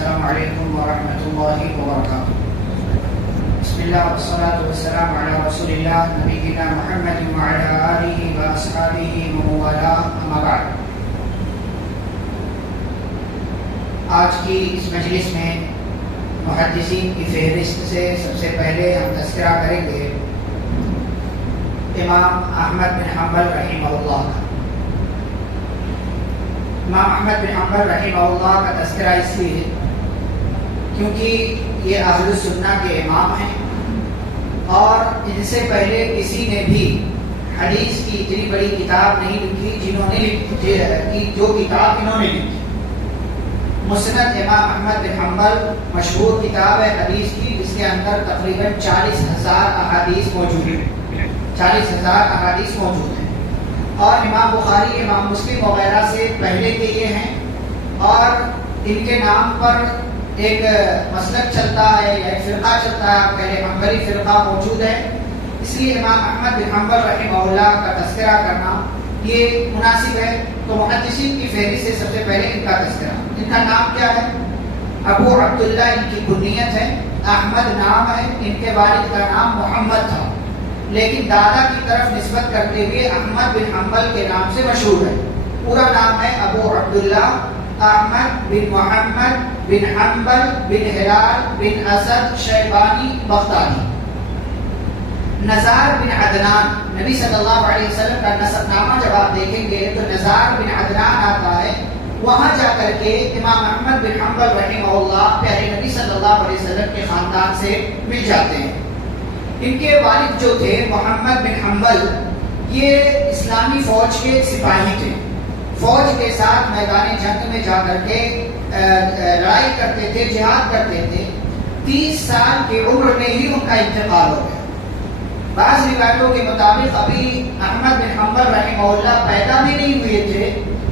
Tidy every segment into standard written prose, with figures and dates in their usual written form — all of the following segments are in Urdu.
السلام علیکم ورحمۃ اللہ وبرکاتہ۔ بسم اللہ والصلاة والسلام علی رسول اللہ نبینا محمد وعلی آلہ واصحابہ ومن والاه، اما بعد۔ آج کی اس مجلس میں محدثین کی فہرست سے سب سے پہلے ہم تذکرہ کریں گے امام احمد بن حنبل رحمہ اللہ کا۔ امام احمد بن حنبل رحمہ اللہ کا تذکرہ اس لیے کیونکہ یہ اہل السنہ کے امام ہیں، اور ان سے پہلے کسی نے بھی حدیث کی اتنی بڑی کتاب نہیں لکھی جو کتاب انہوں نے لکھی۔ مسند امام احمد بن حنبل مشہور کتاب ہے حدیث کی، جس کے اندر تقریباً 40,000 احادیث موجود ہیں، 40,000 احادیث موجود ہیں، اور امام بخاری، امام مسلم وغیرہ سے پہلے کے یہ ہیں، اور ان کے نام پر ایک مسلک چلتا ہے یا ایک فرقہ چلتا ہے، پہلے حنبلی فرقہ موجود ہے، اس لیے امام احمد بن حنبل رحمہ اللہ کا تذکرہ کرنا یہ مناسب ہے۔ تو محدثین کی فہرست سے سب سے پہلے ان کا تذکرہ۔ ان کا نام کیا ہے؟ ابو عبداللہ ان کی کنیت ہے، احمد نام ہے، ان کے والد کا نام محمد تھا، لیکن دادا کی طرف نسبت کرتے ہوئے احمد بن حنبل کے نام سے مشہور ہے۔ پورا نام ہے ابو عبداللہ احمد بن محمد بن حنبل بن ہلال بن اسد شیبانی بختانی۔ نزار بن عدنان، نبی صلی اللہ علیہ وسلم کا نسب نامہ جب آپ دیکھیں گے تو نزار بن عدنان آتا ہے، وہاں جا کر کے امام احمد بن حنبل رحمہ اللہ پیارے نبی صلی اللہ علیہ وسلم کے خاندان سے مل جاتے ہیں۔ ان کے والد جو تھے محمد بن حنبل، یہ اسلامی فوج کے سپاہی تھے، فوج کے ساتھ میدان جنگ میں جا کر کے لڑائی کرتے تھے، جہاد کرتے تھے۔ 30 سال کی عمر میں ہی ان کا انتقال ہو گیا۔ بعض روایتوں کے مطابق ابھی احمد بن حنبل رحمہ اللہ پیدا بھی نہیں ہوئے تھے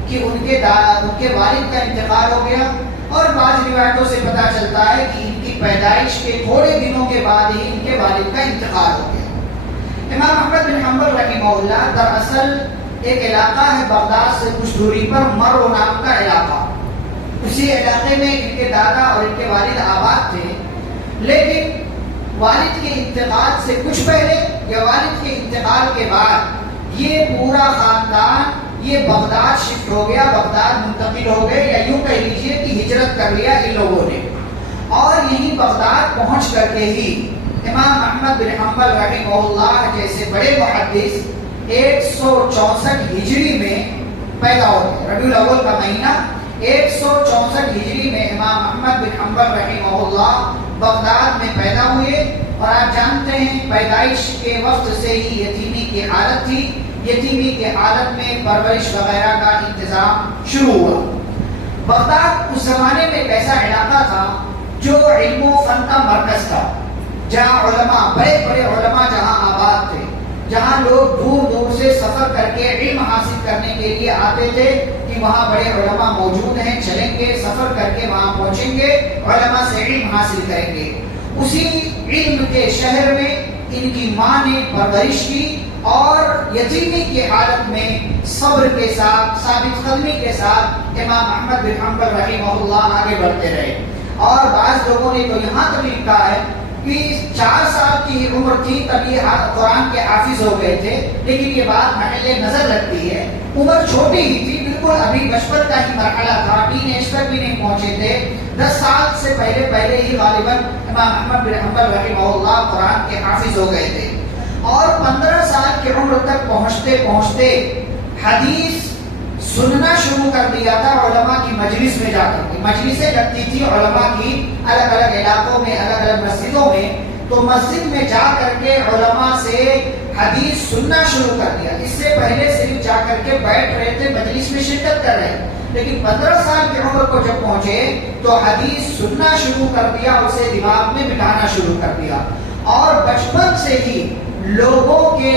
کہ ان کے والد کا انتقال ہو گیا، اور بعض روایتوں سے پتہ چلتا ہے کہ ان کی پیدائش کے تھوڑے دنوں کے بعد ہی ان کے والد کا انتقال ہو گیا۔ امام احمد بن حنبل رحمہ اللہ دراصل ایک علاقہ ہے بغداد سے کچھ دوری پر، مرو نام کا علاقہ، اسی علاقے میں ان کے دادا اور ان کے والد آباد تھے، لیکن والد کے انتقال سے کچھ پہلے یا والد کے انتقال کے بعد یہ پورا خاندان یہ بغداد شفٹ ہو گیا، بغداد منتقل ہو گئے، یا یوں کہہ لیجیے کہ ہجرت کر لیا ان لوگوں نے، اور یہی بغداد پہنچ کر کے ہی امام احمد بن حنبل رحمہ اللہ جیسے بڑے محدث 164 ہجری میں پیدا ہو گئے۔ ربیع الاول کا مہینہ 164 ہجری میں امام احمد بن حنبل رحمہ اللہ بغداد میں پیدا ہوئے، اور آپ جانتے ہیں پیدائش کے وقت سے ہی یتیمی کی حالت تھی، یتیمی کی حالت میں پرورش وغیرہ کا انتظام شروع ہوا۔ بغداد اس زمانے میں ایک ایسا علاقہ تھا جو علم و فن کا مرکز تھا، جہاں علماء، بڑے بڑے علماء جہاں آباد تھے، جہاں لوگ دور دور سے سفر کر کے علم حاصل کرنے کے لیے آتے تھے کہ وہاں بڑے علماء موجود ہیں، چلیں گے، سفر کر کے وہاں پہنچیں گے، علماء سے علم حاصل کریں گے۔ اسی علم کے شہر میں ان کی ماں نے پرورش کی، اور یتیمی کی حالت میں صبر کے ساتھ، ثابت قدمی کے ساتھ امام احمد بن حنبل رحمہ اللہ آگے بڑھتے رہے۔ اور بعض لوگوں نے تو یہاں تک لکھا ہے کہ 4 سال کی عمر تھی تب یہ قرآن کے حافظ ہو گئے تھے، لیکن یہ بات محل نظر لگتی ہے، عمر چھوٹی ہی تھی، بالکل ابھی بچپن کا ہی مرحلہ تھا، ٹین ایج تک بھی نہیں پہنچے تھے۔ 10 سال سے پہلے ہی غالباً امام احمد بن حنبل رحمہ اللہ قرآن کے حافظ ہو گئے تھے، اور 15 سال کی عمر تک پہنچتے پہنچتے حدیث سننا شروع کر دیا تھا علماء کی مجلس میں جا کر کے۔ مجلسیں لگتی تھی علماء کی الگ الگ علاقوں میں، الگ الگ مسجدوں میں، تو مسجد میں جا کر کے علماء سے حدیث سننا شروع کر دیا۔ اس سے پہلے صرف جا کر کے بیٹھ رہے تھے، مجلس میں شرکت کر رہے، لیکن 15 سال کی عمر کو جب پہنچے تو حدیث سننا شروع کر دیا، اسے دماغ میں بٹھانا شروع کر دیا، اور بچپن سے ہی لوگوں کے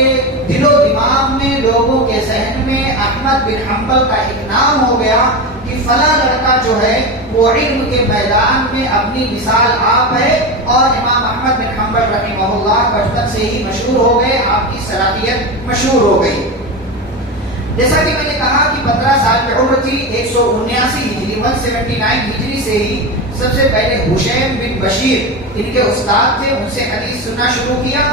دل و دماغ میں، لوگوں کے ذہن میں احمد بن حنبل کا ایک نام ہو گیا کہ فلاں لڑکا جو ہے وہ علم کے میدان میں اپنی مثال آپ ہے، اور امام احمد بن حنبل رحمہ اللہ بچپن سے ہی مشہور ہو گئے، آپ کی صلاحیت مشہور ہو گئی۔ جیسا کہ میں نے کہا کہ 15 سال کی عمر تھی، 179 ہجری 179 ہجری سے ہی سب سے پہلے حشیم بن بشیر ان کے استاد تھے، ان سے حدیث سننا شروع کیا،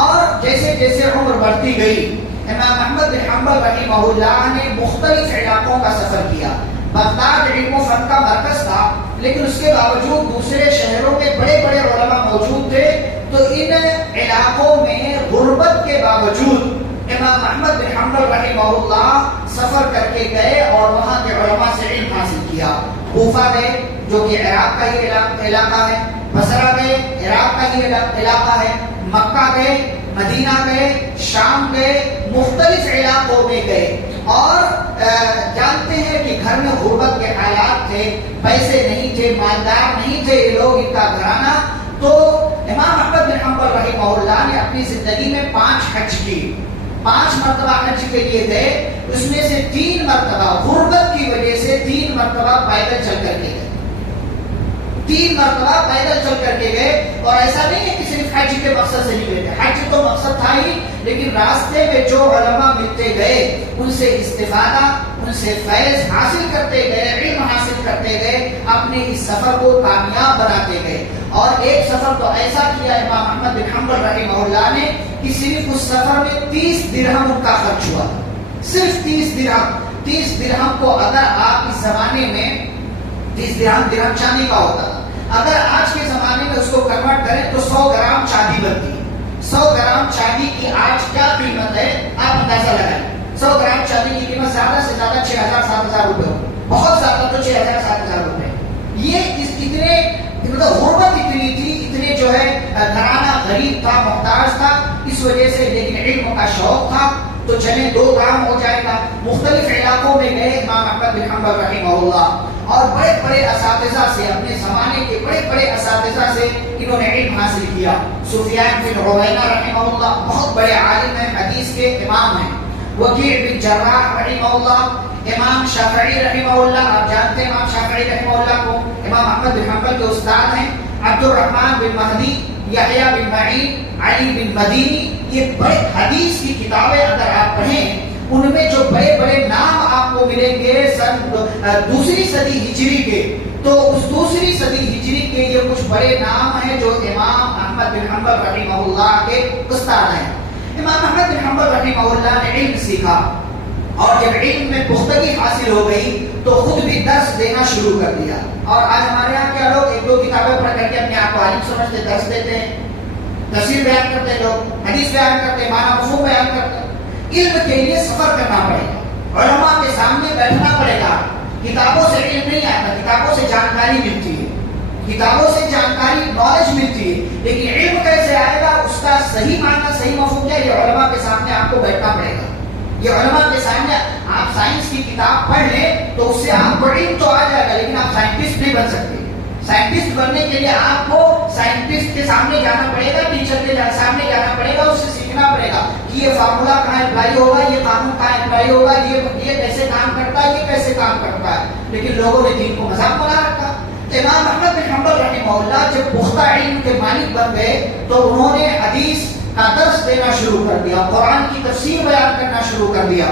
اور جیسے جیسے عمر بڑھتی گئی امام احمد بن حنبل رحمہ اللہ نے مختلف علاقوں کا سفر کیا۔ بغداد علم و فن کا مرکز تھا، لیکن اس کے باوجود دوسرے شہروں میں بڑے بڑے علماء موجود تھے، تو ان علاقوں میں غربت کے باوجود امام احمد بن حنبل رحمہ اللہ سفر کر کے گئے اور وہاں کے علماء سے علم حاصل کیا۔ کوفہ گئے جو کہ عراق کا ہی علاقہ ہے، بصرہ گئے عراق کا ہی علاقہ ہے، مکہ گئے، مدینہ گئے، شام گئے، مختلف علاقوں میں گئے، اور جانتے ہیں کہ گھر میں غربت کے حالات تھے، پیسے نہیں تھے، مالدار نہیں تھے یہ لوگ، ان کا گھرانہ۔ تو امام احمد بن حنبل رحمہ اللہ نے اپنی زندگی میں 5 حج کی، 5 مرتبہ حج کے لیے گئے، اس میں سے 3 مرتبہ غربت کی وجہ سے 3 مرتبہ پیدل چل کر کے گئے، 3 مرتبہ پیدل چل کر کے گئے۔ اور ایسا نہیں ہے کہ صرف حج کے مقصد سے نہیں گئے، حج تو مقصد تھا ہی، لیکن راستے میں جو علماء ملتے گئے ان سے استفادہ، ان سے فیض حاصل کرتے گئے، علم حاصل کرتے گئے، اپنے اس سفر کو کامیاب بناتے گئے۔ اور ایک سفر تو ایسا کیا امام احمد بن حنبل رحمہ اللہ نے کہ صرف اس سفر میں 30 درہم ان کا خرچ ہوا، صرف 30 درہم۔ 30 درہم کو اگر آپ اس زمانے میں 30 درہم چاندی کا ہوتا تھا، اگر آج کے زمانے میں اس کو کنورٹ کریں تو 100 گرام چاندی بنتی ہے۔ 100 گرام چاندی کی آج کیا قیمت ہے آپ اندازہ لگائیں۔ 100 گرام چاندی کی قیمت زیادہ سے زیادہ 6,000-7,000 روپے ہو، بہت زیادہ تو 6,000-7,000 روپے۔ یہ اتنے مطلب غربت اتنی تھی، اتنے جو ہے گھرانہ غریب تھا، محتاج تھا، اس وجہ سے، لیکن علم کا شوق تھا تو چلیں 2 کام ہو جائے گا۔ مختلف علاقوں میں گئے امام احمد بن حنبل رحمہ اللہ، اور بڑے بڑے اساتذہ سے، اپنے زمانے کے بڑے بڑے اساتذہ سے انہوں نے علم حاصل کیا۔ سفیان بن عیینہ رحمہ اللہ بہت بڑے عالم ہیں، حدیث کے امام ہیں۔ وکیع بن جراح رحمہ اللہ، امام شافعی رحمہ اللہ، آپ جانتے ہیں امام شافعی رحمہ اللہ کو، امام احمد بن حنبل کے استاد ہیں۔ عبد الرحمن بن مہدی، یحییٰ بن معین، علی بن مدینی، یہ بڑے حدیث کی کتابیں اگر آپ پڑھیں ان میں جو بڑے بڑے نام آپ کو ملیں گے سن 2 صدی ہجری کے، تو اس 2 صدی ہجری کے یہ کچھ بڑے نام ہیں جو امام احمد بن حنبل رحمہ اللہ کے استاد ہیں۔ امام احمد بن حنبل رحمہ اللہ نے علم سیکھا، اور جب علم میں پختگی حاصل ہو گئی تو خود بھی درس دینا شروع کر دیا۔ اور آج ہمارے یہاں کیا لوگ 1-2 کتابیں پڑھ کر کے اپنے آپ کو عالم سمجھتے درس دیتے ہیں، تفسیر بیان کرتے ہیں، لوگ حدیث بیان کرتے ہیں، معنی مفہوم بیان کرتے ہیں۔ علم کے لیے سفر کرنا پڑے گا، علماء کے سامنے بیٹھنا پڑے گا۔ کتابوں سے علم نہیں آتا، کتابوں سے جانکاری ملتی ہے، کتابوں سے جانکاری، نالج ملتی ہے، لیکن علم کیسے آئے گا، اس کا صحیح معنی، صحیح مفہوم کیا، یہ علماء کے سامنے آپ کو بیٹھنا پڑے گا۔ یہ علماء کے سامنے آپ سائنس کی کتاب پڑھ لیں تو اس سے آپ کو علم تو آ جائے گا، لیکن آپ سائنٹسٹ نہیں بن سکتے۔ سائنٹسٹ بننے کے لیے آپ کو سائنٹسٹ کے سامنے جانا پڑے گا، ٹیچر کے سامنے جانا پڑے گا، اس سے سیکھنا پڑے گا کہ یہ فارمولا کہاں اپلائی ہوگا، یہ قانون کہاں اپلائی ہوگا، یہ کیسے کام کرتا ہے، یہ کیسے کام کرتا ہے۔ لیکن لوگوں نے دین کو مذاق بنا رکھا۔ امام احمد بن حنبل رحمہ اللہ جب پختہ علم کے مالک بن گئے تو انہوں نے حدیث کا درس دینا شروع کر دیا، قرآن کی تفسیر بیان کرنا شروع کر دیا۔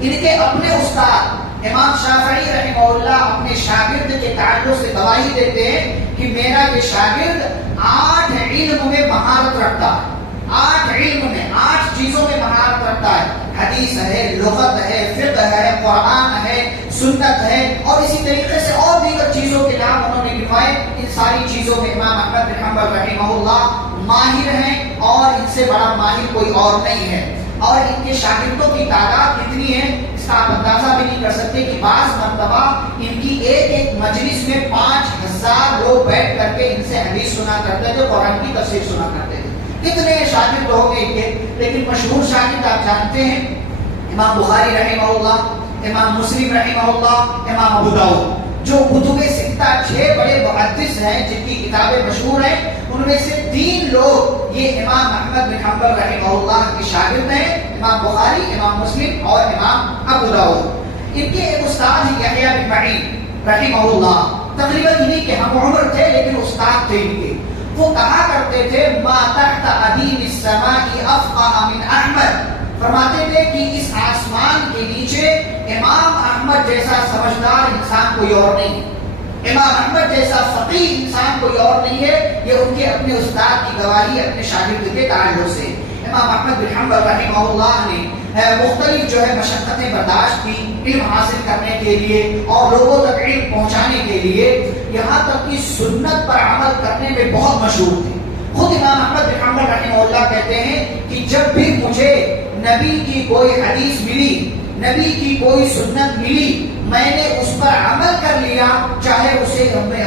ان کے اپنے استاد امام شافعی رحمہ اللہ اپنے شاگرد کے تعلق سے گواہی دیتے ہیں کہ میرا یہ شاگرد 8 علم میں مہارت رکھتا ہے، 8 علم میں، 8 چیزوں میں مہارت رکھتا ہے، حدیث ہے، لغت ہے، فقہ ہے، قرآن ہے، سنت ہے، اور اسی طریقے سے اور دیگر چیزوں کے نام انہوں نے گنوائے۔ ان ساری چیزوں میں امام احمد بن حنبل رحمہ اللہ ماہر ہیں، اور ان سے بڑا ماہر کوئی اور نہیں ہے۔ اور ان کے شاگردوں کی تعداد کتنی ہے اس کا آپ اندازہ بھی نہیں کر سکتے کہ بعض مرتبہ ان کی ایک مجلس میں 5,000 لوگ بیٹھ کر کے ان سے حدیث سنا کرتے تھے، قرآن کی تفسیر سنا کرتے تھے۔ کتنے شاگرد ہو گئے تھے، لیکن مشہور شاگرد آپ جانتے ہیں امام بخاری رحمہ اللہ، امام مسلم رحمہ اللہ، امام ابو داؤد، جو کتب ستہ 6 بڑے محدث ہیں جن کی کتابیں مشہور ہیں، ان میں سے 3 لوگ یہ امام احمد بن حنبل رحمہ اللہ کے شاگرد ہیں، امام بخاری، امام مسلم اور امام ابو داؤد۔ ان کے ایک استاد ہیں یحییٰ بن معین رحمہ اللہ، تقریباً انہی کے ہم عمر تھے لیکن استاد تھے ان کے۔ وہ کہا کرتے تھے ما تحت ادیم السماء افقہ من احمد، فرماتے تھے کہ اس آسمان کے نیچے امام احمد جیسا سمجھدار انسان کوئی اور نہیں ہے، امام احمد جیسا فقیہ انسان کوئی اور نہیں ہے، یہ ان کے اپنے استاد کی گواہی اپنے شاگرد کے تعلق سے۔ امام احمد بن حنبل رحمہ اللہ نے مختلف مشقتیں برداشت کی علم حاصل کرنے کے لیے اور لوگوں تک علم پہنچانے کے لیے، یہاں تک کہ سنت پر عمل کرنے میں بہت مشہور تھے۔ خود امام احمد بن حنبل رحمہ اللہ کہتے ہیں کہ جب بھی مجھے نبی کی کوئی حدیث ملی، نبی کی کوئی سنت ملی، میں نے اس پر عمل کر لیا، چاہے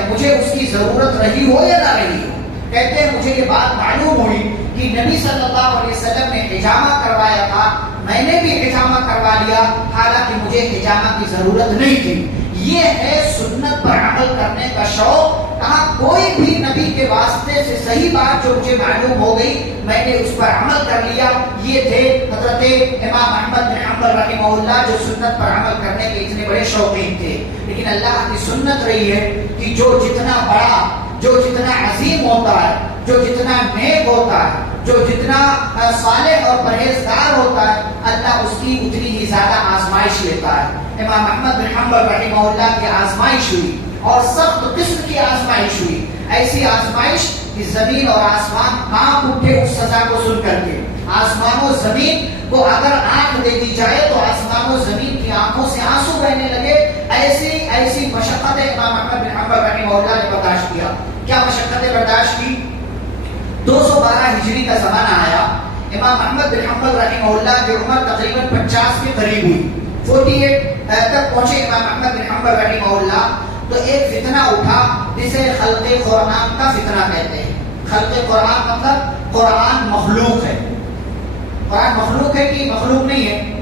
مجھے اس کی ضرورت رہی ہو یا نہ رہی ہو۔ کہتے ہیں مجھے یہ بات معلوم ہوئی کہ نبی صلی اللہ علیہ وسلم نے حجامہ کروایا تھا، میں نے بھی حجامہ کروا لیا، حالانکہ مجھے حجامہ کی ضرورت نہیں تھی۔ یہ ہے سنت پر عمل کرنے کا شوق۔ کہا کوئی بھی نبی کے واسطے سے صحیح بات جو مجھے معلوم ہو گئی، میں نے اس پر عمل کر لیا۔ یہ تھے حضرت امام احمد بن حنبل رحمہ اللہ، جو سنت پر عمل کرنے کے اتنے بڑے شوقین تھے۔ لیکن اللہ کی سنت رہی ہے کہ جو جتنا بڑا، جو جتنا عظیم ہوتا ہے، جو جتنا نیک ہوتا ہے، جو جتنا صالح اور پرہیزگار ہوتا ہے، اللہ اس کی اتنی ہی زیادہ آزمائش لیتا ہے۔ امام احمد بن حنبل رحمہ اللہ کی آزمائش ہوئی اور سخت قسم کی آزمائش ہوئی، ایسی آزمائش کہ زمین اور آسمان کانپ اٹھے اس سزا کو سن کر کے۔ آسمان و زمین کو اگر آنکھ دے دی جائے تو آسمان و زمین کی آنکھوں سے آنسو بہنے لگے۔ ایسی مشقتیں امام احمد بن حنبل رحمہ اللہ نے برداشت کیا۔ کیا مشقتیں برداشت کی؟ 212 ہجری کا زمانہ آیا، امام احمد بن حنبل رحمہ اللہ کی عمر تقریباً 50 کے قریب ہوئی، 48 تک پہنچے امام احمد بن حنبل رحمہ اللہ۔ تو ایک فتنہ اٹھا جسے خلق قرآن کا فتنہ کہتے ہیں۔ خلق قرآن مطلب قرآن مخلوق ہے۔ قرآن مخلوق ہے کہ مخلوق نہیں ہے؟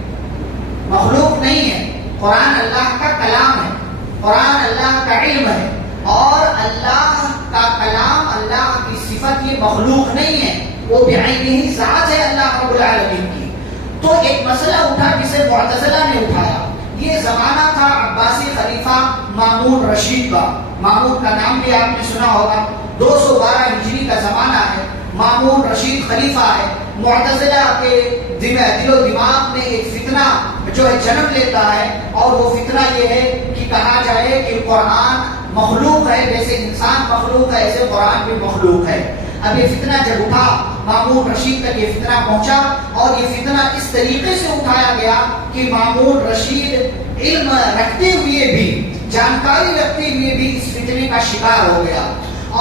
مخلوق نہیں ہے، قرآن اللہ کا کلام ہے، قرآن اللہ کا علم ہے، اور اللہ کا کلام، اللہ کی صفت یہ مخلوق نہیں ہے، وہ بعینہ ذات ہے اللہ رب العالمین کی۔ تو ایک مسئلہ اٹھا جسے معتزلہ نے اٹھایا۔ یہ زمانہ تھا عباسی خلیفہ مامون رشید کا، مامون کا نام بھی آپ نے سنا ہوگا۔ 212 ہجری کا زمانہ ہے، مامون رشید خلیفہ ہے۔ معتزلہ کے دل و دماغ میں ایک فتنہ جو ہے جنم لیتا ہے، اور وہ فتنہ یہ ہے کہ کہا جائے کہ قرآن مخلوق ہے، جیسے انسان مخلوق ہے ایسے قرآن بھی مخلوق ہے۔ اب یہ فتنہ جب اٹھا، مامون رشید تک یہ فتنہ پہنچا، اور یہ فتنہ اس طریقے سے اٹھایا گیا کہ مامون رشید علم رکھتے ہوئے بھی، جانکاری رکھتے ہوئے بھی اس فتنے کا شکار ہو گیا۔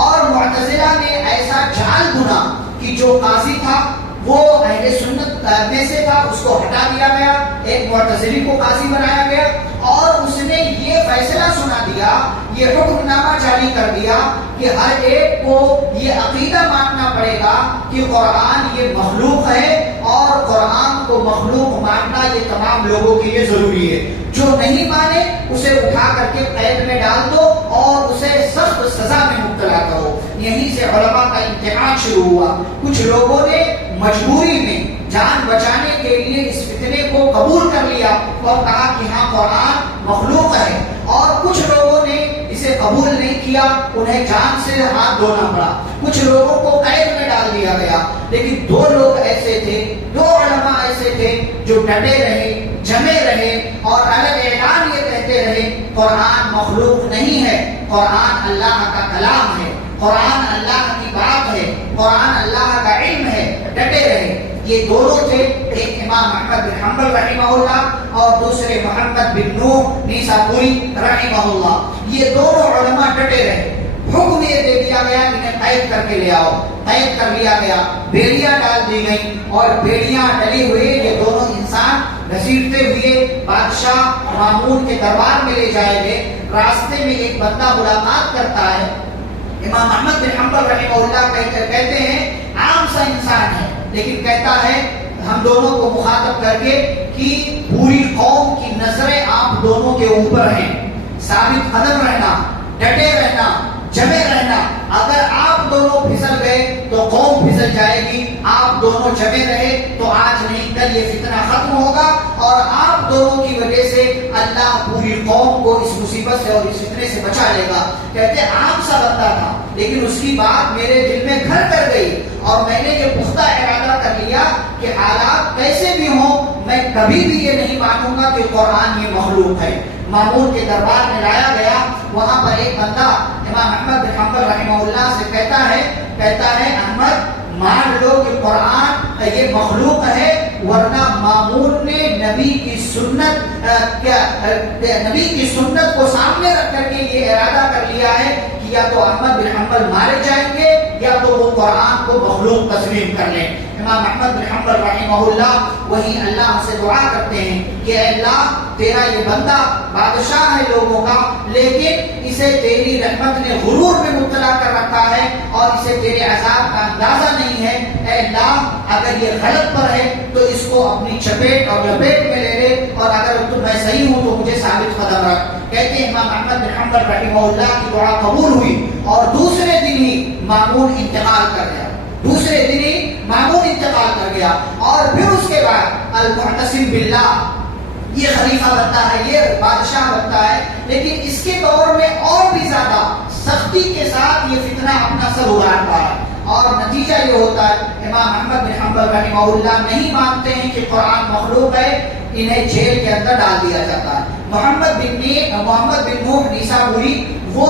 اور معتزلہ نے ایسا جال بنا کہ جو قاضی تھا وہ اہل سنت میں سے تھا، اس کو ہٹا دیا گیا، ایک معتزلی کو قاضی بنایا گیا، اور اس نے یہ فیصلہ سنا دیا، یہ حکم نامہ جاری کر دیا کہ ہر ایک کو یہ عقیدہ ماننا پڑے گا کہ قرآن یہ مخلوق ہے، اور قرآن کو مخلوق ماننا یہ تمام لوگوں کے لیے ضروری ہے۔ جو نہیں مانے اسے اٹھا کر کے قید میں ڈال دو اور اسے سخت سزا میں مبتلا کرو۔ یہیں سے علماء کا امتحان شروع ہوا۔ کچھ لوگوں نے مجبوری میں جان بچانے کے لیے اس فتنے کو قبول کر لیا اور کہا کہ ہاں قرآن مخلوق ہے، اور کچھ لوگوں نے اسے قبول نہیں کیا، انہیں جان سے ہاتھ دھونا پڑا، کچھ لوگوں کو قید میں ڈال دیا گیا۔ لیکن دو لوگ ایسے تھے، دو علماء ایسے تھے جو ڈٹے رہے، جمے رہے، اور الگ اعلان یہ کہتے رہے قرآن مخلوق نہیں ہے، قرآن اللہ کا کلام ہے، قرآن اللہ کی بات ہے، قرآن اللہ کا علم ہے، ڈٹے رہے۔ یہ دونوں تھے، ایک امام احمد بن حنبل رحمہ اللہ اور دوسرے محمد بن نوح نیسابوری رحمہ اللہ۔ یہ دونوں علماء ڈٹے رہے۔ حکم یہ دے دیا گیا کہ انہیں قید کر کے لے آؤ، قید کر لیا گیا، بیڑیاں ڈال دی گئی، اور بیڑیاں ڈلی ہوئے یہ دونوں انسان گھسیٹتے ہوئے بادشاہ مامون کے دربار میں لے جائے گئے۔ راستے میں ایک بندہ ملاقات کرتا ہے، امام احمد بن حنبل رحمہ اللہ کہتے ہیں عام سا انسان ہے، لیکن کہتا ہے ہم دونوں کو مخاطب کر کے کہ پوری قوم کی نظریں آپ دونوں کے اوپر ہیں، ثابت قدم رہنا، ڈٹے رہنا، جمے رہنا۔ اگر آپ دونوں پھسل گئے تو قوم پھسل جائے گی، آپ آپ دونوں جمے رہے تو آج نہیں کل یہ فتنہ ختم ہوگا اور آپ دونوں کی وجہ سے اللہ پوری قوم کو اس مصیبت سے اور اس فتنے سے بچا لے گا. کہتے عام سا بندہ تھا لیکن اس کی بات میرے دل میں گھر کر گئی اور میں نے یہ پختہ ارادہ کر لیا کہ حالات کیسے بھی ہوں میں کبھی بھی یہ نہیں مانوں گا کہ قرآن یہ مخلوق ہے. مامون کے دربار میں لایا گیا. وہاں پر ایک بندہ امام احمد بن حنبل رحمہ اللہ سے کہتا ہے احمد مان لو کہ قرآن یہ مخلوق ہے ورنہ مامون نے نبی کی سنت کو سامنے رکھ کر کے یہ ارادہ کر لیا ہے کہ یا تو احمد بن حنبل مارے جائیں گے یا تو وہ قرآن کو مخلوق تسلیم کر لیں. امام احمد بن حنبل رحمہ اللہ وہی اللہ سے دعا کرتے ہیں کہ اے اللہ تیرا یہ بندہ بادشاہ ہے لوگوں کا لیکن اسے تیری رحمت نے غرور میں مبتلا کر رکھا ہے اور اسے تیرے عذاب کا اندازہ نہیں ہے. اے اللہ اگر یہ غلط پر ہے تو اس کو اپنی چپیٹ اور لپیٹ میں لے لے اور اگر تو میں صحیح ہوں تو مجھے ثابت قدم رکھ. کہتے ہیں امام احمد بن حنبل رحمہ اللہ کی دعا قبول ہوئی اور دوسرے دن ہی مامون انتقال کر گیا. اور پھر اس کے بعد المعتصم باللہ یہ خلیفہ بنتا ہے, یہ بادشاہ بنتا ہے, لیکن اس کے دور میں اور بھی زیادہ سختی کے ساتھ یہ فتنہ اپنا سر اگاڑتا ہے اور نتیجہ یہ ہوتا ہے امام احمد بن حنبل رحمہ اللہ نہیں مانتے ہیں کہ قرآن مخلوق ہے, انہیں جیل کے اندر ڈال دیا جاتا ہے. محمد بن نوح نیسابوری وہ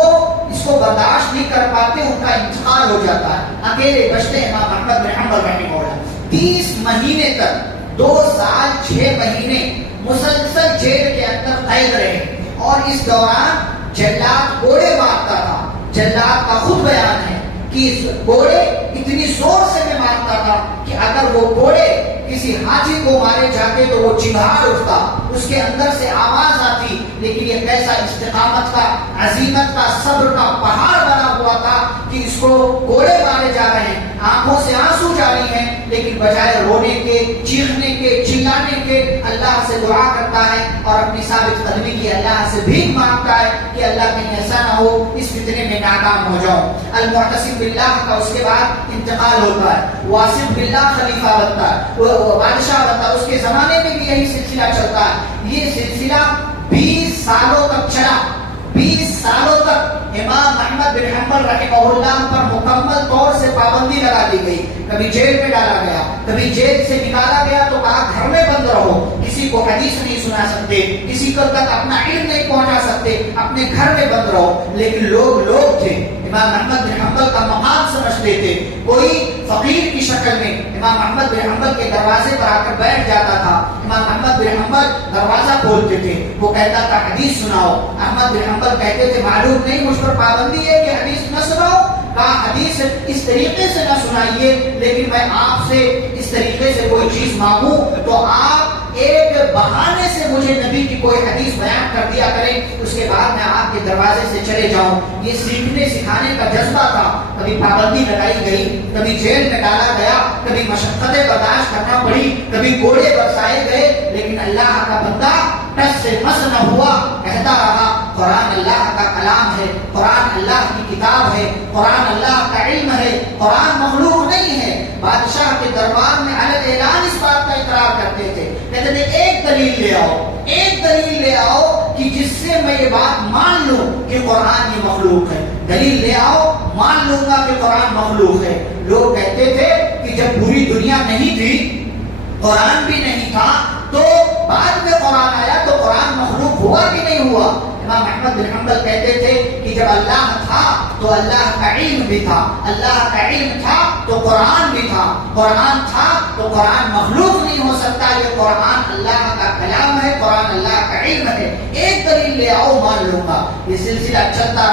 اس کو برداشت نہیں کر پاتے, ان کا انتقال ہو جاتا ہے, اکیلے بچتے ہیں امام احمد بن حنبل رحمہ اللہ. 30 مہینے تک 2 سال 6 مہینے مسلسل جیل کے اندر قید رہے اور اس دوران جلاد کوڑے مارتا تھا. جلاد کا خود بیان ہے کہ کوڑے اتنی زور سے میں مارتا تھا کہ اگر وہ کوڑے کسی حاجی کو مارے جاتے تو وہ چنگھاڑ اٹھتا, اس کے اندر سے آواز آتی. لیکن یہ کیسا استقامت کا, عزیمت کا, صبر کا پہاڑ بنا ہوا تھا کہ اس کو کوڑے مارے جا رہے ہیں, آنکھوں سے آنسو جاری ہیں, لیکن بجائے رونے کے, چیخنے کے, چلانے کے اللہ سے دعا کرتا ہے اور اپنی ثابت قدمی کی اللہ سے بھیک مانگتا ہے کہ اللہ کہیں ایسا نہ ہو اس فتنے میں ناکام ہو جاؤں. المعتصم باللہ کا اس کے بعد انتقال ہوتا ہے. واثق باللہ خلیفہ بنتا ہے, بادشاہ بنتا ہے. اس کے زمانے میں بھی یہی سلسلہ چلتا ہے. یہ سلسلہ 20 سالوں تک چلا. 20 سالوں تک امام احمد بن حنبل رحمہ اللہ پر مکمل طور سے پابندی لگا دی گئی. کبھی جیل میں ڈالا گیا, کبھی جیل سے نکالا گیا تو کہا گھر میں بند رہو, کسی کو حدیث نہیں سنا سکتے, کسی کو تک اپنا علم نہیں پہنچا سکتے, اپنے گھر میں بند رہو. لیکن لوگ تھے امام احمد بن حنبل کا مقام سمجھتے تھے. کوئی فقیر کی شکل میں امام احمد بن حنبل کے دروازے پر آ کر بیٹھ جاتا تھا. امام احمد بن حنبل دروازہ کھولتے تھے, وہ کہتا تھا حدیث سناؤ. احمد بن حنبل کہتے تھے معلوم نہیں مجھ پر پابندی ہے کہ حدیث نہ سناؤ. کہا حدیث اس طریقے سے نہ سنائیے, لیکن میں آپ سے اس طریقے سے کوئی چیز مانگوں تو آپ ایک بہانے سے مجھے نبی کی کوئی حدیث بیان کر دیا کریں, اس کے بعد میں آپ کے دروازے سے چلے جاؤں. یہ سیکھنے سکھانے کا جذبہ تھا. کبھی پابندی لگائی گئی, کبھی جیل میں ڈالا گیا, کبھی مشقتیں برداشت کرنا پڑی, کبھی کوڑے برسائے گئے, لیکن اللہ کا بندہ ٹس سے مس نہ ہوا, کہتا رہا قرآن اللہ کا کلام ہے, قرآن اللہ کی کتاب ہے, قرآن اللہ کا علم ہے, قرآن مخلوق نہیں ہے. بادشاہ کے دربار میں علیہ اعلان اس بات کا اقرار کرتے تھے, کہتے تھے ایک دلیل لے آؤ کہ جس سے میں یہ بات مان لوں کہ قرآن یہ مخلوق ہے. دلیل لے آؤ, مان لوں گا کہ قرآن مخلوق ہے. لوگ کہتے تھے کہ جب پوری دنیا نہیں تھی, قرآن بھی نہیں تھا, تو بعد میں قرآن آیا تو قرآن مخلوق ہوا کہ نہیں ہوا. امام احمد بن حنبل کہتے تھے کہ جب اللہ تھا تو اللہ کا علم بھی تھا, اللہ کا علم تھا تو قرآن بھی تھا, قرآن تھا تو قرآن مخلوق نہیں ہو سکتا. یہ قرآن اللہ کا کلام ہے, قرآن اللہ کا علم ہے. ایک دلیل لے آؤ, مان لوں گا. یہ سلسلہ چلتا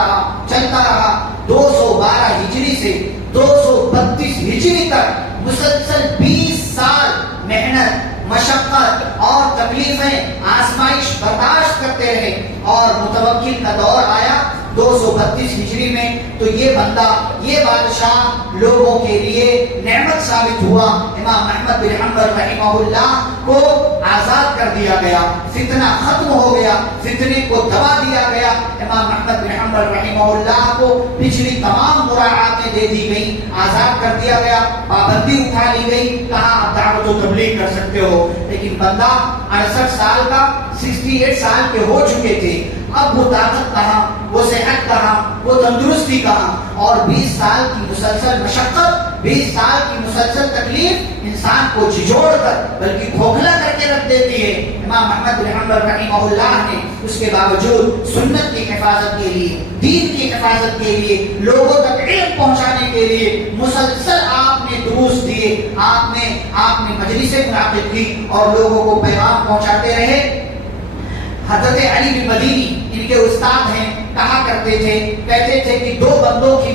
رہا 212 ہجری سے 232 ہجری تک مسلسل 20 سال محنت, مشقت اور تکلیفیں, آزمائش برداشت کرتے رہے. اور متوکل کا دور آیا, 232 ہجری میں، تو یہ بندہ، یہ بادشاہ لوگوں کے لیے نعمت ثابت ہوا۔ امام احمد بن حنبل رحمہ اللہ کو آزاد کر دیا گیا، فتنہ ختم ہو گیا، فتنے کو دبا دیا گیا۔ امام احمد بن حنبل رحمہ اللہ کو پچھلی تمام مراعاتیں دے دی گئی، آزاد کر دیا گیا، پابندی اٹھا لی گئی، کہا آپ دعوت و تبلیغ کر سکتے ہو۔ لیکن بندہ 68 سال کا، 68 سال کے ہو چکے تھے، اب وہ طاقت کہاں، وہ صحت کہاں، وہ تندرستی کہاں، اور 20 سال کی مسلسل مشقت، 20 سال کی مسلسل تکلیف انسان کو جھجوڑ کر بلکہ کھوکھلا کر کے رکھ دیتی ہے۔ امام احمد بن حنبل رحمہ اللہ نے اس کے باوجود سنت کی حفاظت کے لیے، دین کی حفاظت کے لیے، لوگوں تک علم پہنچانے کے لیے مسلسل آپ نے دروس دیے، آپ نے مجلسیں منعقد کی اور لوگوں کو پیغام پہنچاتے رہے۔ حضرت علی بن مدینی ان کے استاد ہیں، کہا کرتے تھے، کہتے تھے کہ دو بندوں کی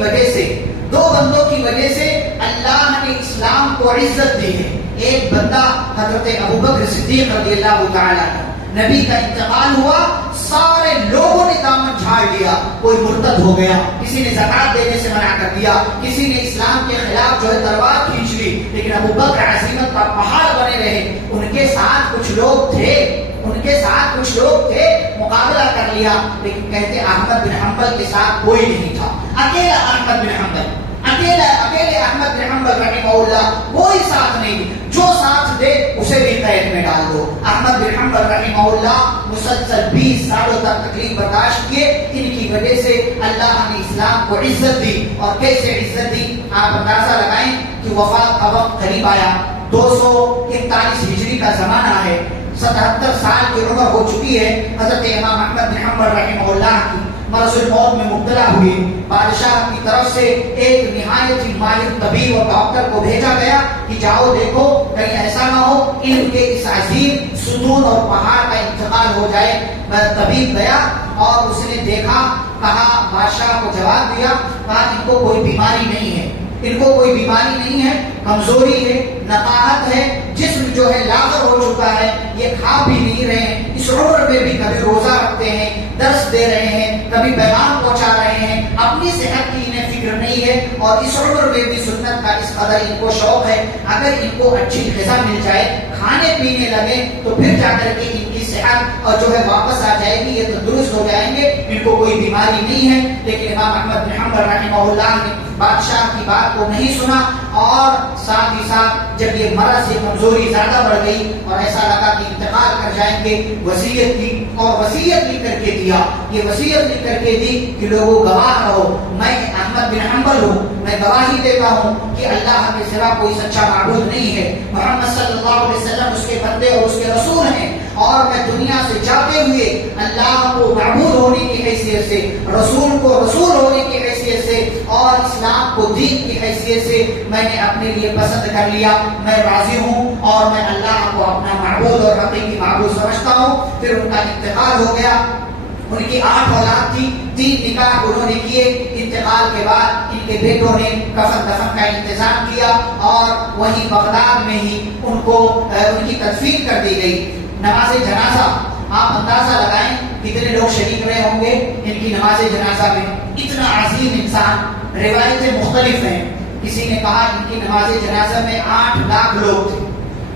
وجہ سے اللہ نے اسلام کو عزت دی ہے۔ ایک بندہ حضرت ابوبکر صدیق رضی اللہ تعالیٰ عنہ، نبی کا انتقال ہوا، سارے لوگوں نے دامن جھاڑ لیا، کوئی مرتد ہو گیا، کسی نے زکات دینے سے منع کر دیا، کسی نے اسلام کے خلاف جو ہے تلوار کھینچ لی، لیکن ابوبکر عزیمت کا پہاڑ بنے رہے۔ ان کے ساتھ کچھ لوگ تھے، مقابلہ کر لیا، لیکن کہتے احمد بن حنبل کے ساتھ کوئی نہیں تھا، اکیلے احمد بن حنبل رحمہ اللہ، کوئی ساتھ نہیں، جو ساتھ دے اسے بھی قید میں ڈال دو۔ احمد بن حنبل رحمہ اللہ مسلسل 20 سالوں تک تکلیف برداشت کیے، ان کی وجہ سے اللہ نے اسلام کو عزت دی۔ اور کیسے عزت دی آپ اندازہ لگائیں کہ وفات کا وقت قریب آیا، 241 ہجری کا زمانہ ہے، 77 سال کی عمر ہو چکی ہے۔ حضرت امام احمد بن حنبل رحمہ اللہ کی مرض الموت میں مبتلا ہوئی، بادشاہ کی طرف سے ایک نہایت ہی ماہر طبیب اور ڈاکٹر کو بھیجا گیا کہ جاؤ دیکھو کہیں ایسا نہ ہو ان کے اس عظیم ستون اور پہاڑ کا انتقال ہو جائے۔ طبیب گیا اور اس نے دیکھا، کہا، بادشاہ کو جواب دیا، کہا ان کو کوئی بیماری نہیں ہے، کمزوری ہے، نقاہت ہے، جسم جو ہے لاغر ہو چکا ہے، یہ کھا بھی نہیں رہے ہیں، اس عمر میں بھی کبھی روزہ رکھتے ہیں، درس دے رہے ہیں، کبھی پیغام پہنچا رہے ہیں، اپنی صحت کی انہیں فکر نہیں ہے، اور اس عمر میں بھی سنت کا اس قدر ان کو شوق ہے۔ اگر ان کو اچھی غذا مل جائے، کھانے پینے لگے، تو پھر جا کر کے ان کی صحت اور جو ہے واپس آ جائے گی، یہ تندرست ہو جائیں گے، ان کو کوئی بیماری نہیں ہے۔ لیکن امام احمد بن حنبل رحمہ اللہ نے بادشاہ کی بات کو نہیں سنا، اور ساتھ ہی ساتھ جب یہ مرض، یہ کمزوری زیادہ بڑھ گئی اور ایسا لگا کہ انتقال کر جائیں گے، وصیت کی، اور وصیت لکھ کر کے دیا، یہ وصیت لکھ کر کے دی کہ لوگوں گواہ رہو، میں احمد بن حنبل ہوں، میں گواہی دیتا ہوں کہ اللہ کے سوا کوئی سچا معبود نہیں ہے، محمد صلی اللہ علیہ وسلم اس کے بندے اور اس کے رسول ہیں، اور میں دنیا سے جاتے ہوئے اللہ کو معبود ہونے کی حیثیت سے، رسول کو رسول ہونے کی حیثیت سے، اور اسلام کو دین کی حیثیت سے میں نے اپنے لیے پسند کر لیا، میں راضی ہوں اور میں اللہ کو اپنا معبود اور حقیقی معبود سمجھتا ہوں۔ پھر ان کا انتقال ہو گیا، ان کی 8 اولاد تھی، 3 نکاح انہوں نے کیے۔ انتقال کے بعد ان کے بیٹوں نے کفن دفن کا انتظام کیا، اور وہیں بغداد میں ہی ان کی تدفین کر دی گئی۔ نماز جنازہ آپ اندازہ لگائیں کتنے لوگ شریک رہے ہوں گے ان کی نماز جنازہ میں، اتنا عظیم انسان۔ روایتیں مختلف ہیں، کسی نے کہا ان کی نماز جنازہ میں 8 لاکھ لوگ تھے،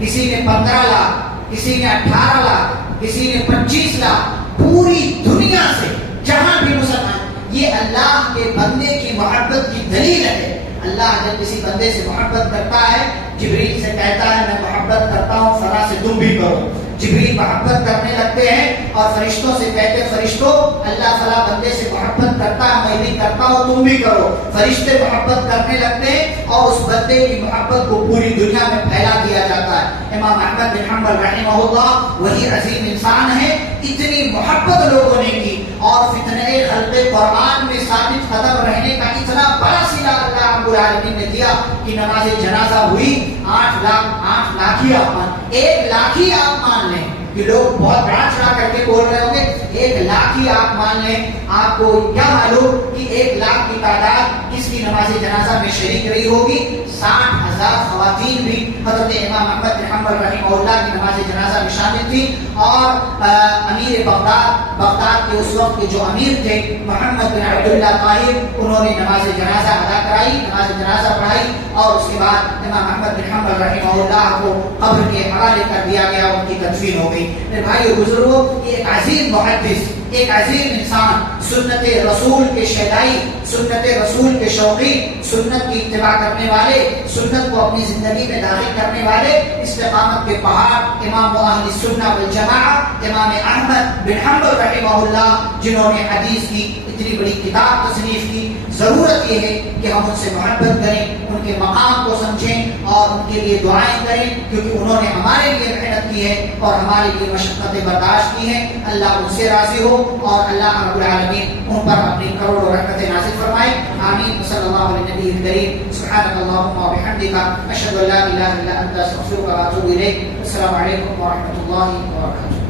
کسی نے 15 لاکھ، کسی نے 18 لاکھ، کسی نے 25 لاکھ، پوری دنیا سے جہاں بھی مسلمان۔ یہ اللہ کے بندے کی محبت کی دلیل ہے۔ اللہ جب کسی بندے سے محبت کرتا ہے، جبریل سے کہتا ہے میں محبت کرتا ہوں فلاں سے تم بھی کرو، جبریل محبت کرنے لگتے ہیں، اور فرشتوں سے کہتے ہیں فرشتوں اللہ فلاں بندے سے محبت کرتا ہے، میں بھی کرتا ہوں تم بھی کرو، فرشتے محبت کرنے لگتے ہیں، اور اس بندے کی محبت کو پوری دنیا میں پھیلا دیا جاتا ہے۔ امام احمد بن حنبل رحمہ اللہ وہی عظیم انسان ہے، اتنی محبت لوگوں نے کی، اور فتنہ خلق قرآن میں ثابت قدم رہنے کا اتنا بڑا صلہ اللہ رب العالمین نے دیا کہ نماز جنازہ ہوئی، 8 لاکھ ہی آپ مان، 1 لاکھ ہی آپ مان لیں، کہ لوگ بہت بڑا چڑھا کر کے بول رہے ہوں گے، 1 لاکھ ہی آپ مان لیں۔ آپ کو کیا معلوم کہ 1 لاکھ کی تعداد اس کی نماز جنازہ میں شریک رہی ہوگی. 60,000 خواتین بھی حضرت امام احمد بن حنبل رحمہ اللہ کی نماز جنازہ میں شامل تھی. اور امیر بغداد کے اس وقت کے جو امیر تھے محمد بن عبداللہ طاہر، انہوں نے نماز جنازہ ادا کرائی، نماز جنازہ پڑھائی، اور اس کے بعد امام احمد بن حنبل رحمہ اللہ کو قبر کے حوالے کر دیا گیا، ان کی تدفین ہو گئی. میرے بھائیو بزرگوں، ایک عظیم محدث، ایک عظیم انسان، سنت رسول کے شیدائی، سنت رسول کے شوقی، سنت کی اتباع کرنے والے، سنت کو اپنی زندگی میں داخل کرنے والے، استقامت کے پہاڑ، امام اہل سنہ والجماعہ امام احمد بن حنبل رحمہ اللہ، جنہوں نے حدیث کی اتنی بڑی کتاب تصنیف کی. ضرورت یہ ہے کہ ہم ان سے محبت کریں، ان کے مقام کو سمجھیں اور ان کے لیے دعائیں کریں، کیونکہ انہوں نے ہمارے لیے محنت کی ہے اور ہمارے لیے مشقتیں برداشت کی ہیں. اللہ ان سے راضی ہو اور اللہ رب العالمین ان پر اپنی کروڑوں رحمتیں نازل فرمائے. آمین. صلی اللہ علیہ نبی کریم. سبحانک اللہم و بحمدک، اشہد ان لا الہ الا انت، استغفرک و اتوب الیک. السلام علیکم و رحمۃ اللہ وبرکاتہ.